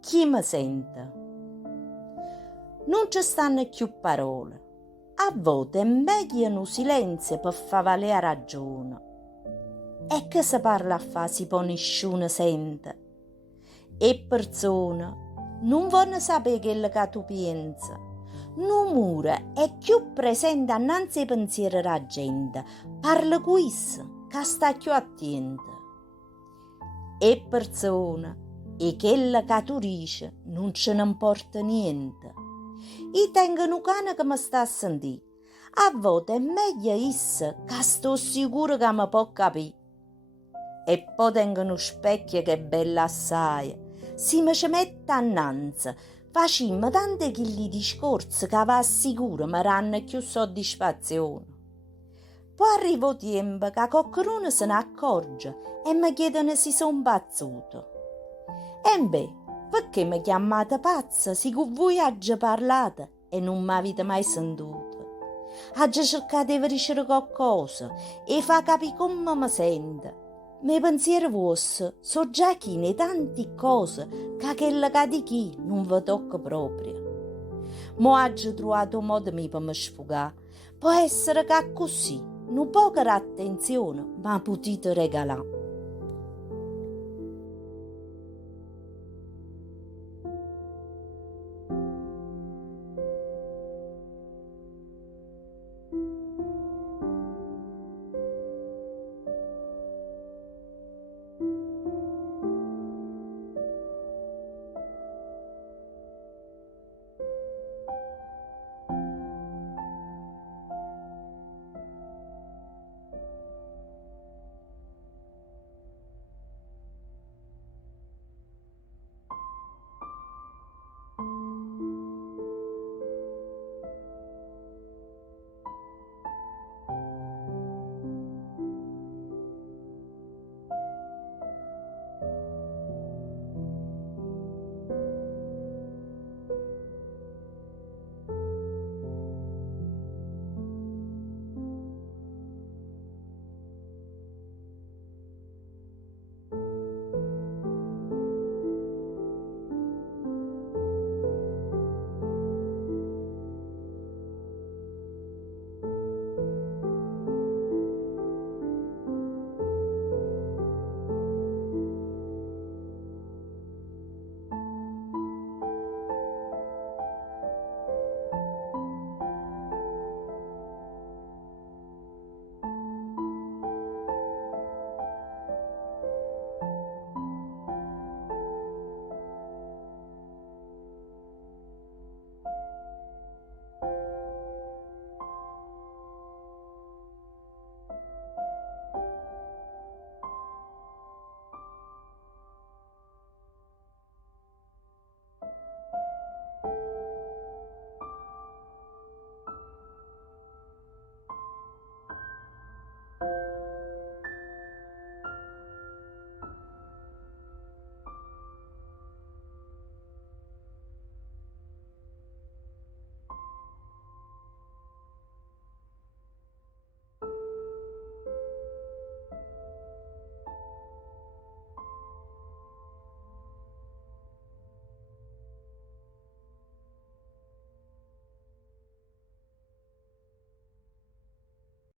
chi mi sente? Non ci stanno più parole. A volte è meglio un silenzio per far valere la ragione. E che se parla a fa si poi nessuno sente. E persone non vogliono sapere quello che tu pensi. L'umore è più presente annanzi ai pensieri della gente. Parla questo, che sta più attenta. E persone, e quella che tu dici non ce ne importa niente. I tengono un cane che mi sta a sentire. A volte è meglio isso, che sto sicuro che mi può capire. E poi tengono uno specchio che è bello assai. Si mi ci mette annanzi, facciamo tanti chili discorsi che va sicuro mi danno più soddisfazione. Poi arriva il tempo che qualcuno se ne accorge e mi chiedono se sono pazzuto. E beh, perché mi chiamate pazza se con voi oggi parlate e non mi avete mai sentito? Oggi cercate di verificare qualcosa e fa capire come mi sento. I pensieri vostri sono già chine tante cose che quella che di chi non vi tocca proprio. Ma oggi ho trovato un modo per mi sfogare. Può essere che così, un po' di attenzione mi potete regalare.